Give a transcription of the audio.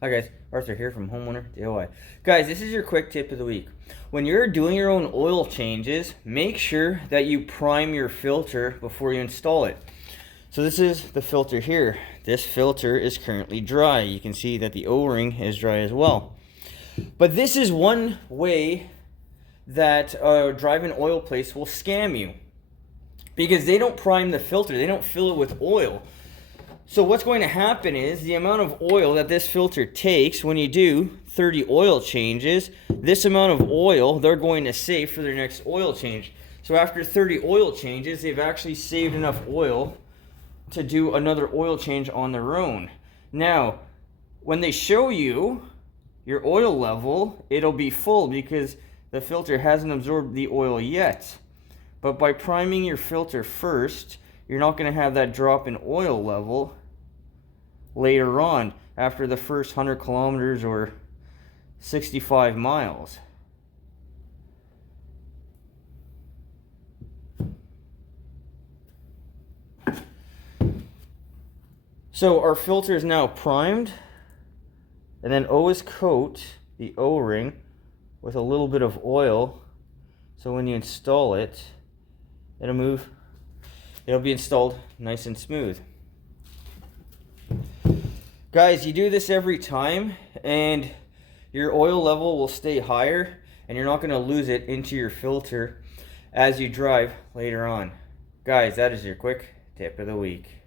Hi guys, Arthur here from Homeowner DIY. Guys, this is your quick tip of the week. When you're doing your own oil changes, make sure that you prime your filter before you install it. So this is the filter here. This filter is currently dry. You can see that the O-ring is dry as well. But this is one way that a drive-in oil place will scam you, because they don't prime the filter. They don't fill it with oil. So what's going to happen is the amount of oil that this filter takes when you do 30 oil changes, this amount of oil they're going to save for their next oil change. So after 30 oil changes, they've actually saved enough oil to do another oil change on their own. Now, when they show you your oil level, it'll be full because the filter hasn't absorbed the oil yet. But by priming your filter first, you're not going to have that drop in oil level later on after the first 100 kilometers or 65 miles. So our filter is now primed, and then always coat the O-ring with a little bit of oil, so when you install it, it'll be installed nice and smooth. Guys, you do this every time and your oil level will stay higher and you're not going to lose it into your filter as you drive later on. Guys, that is your quick tip of the week.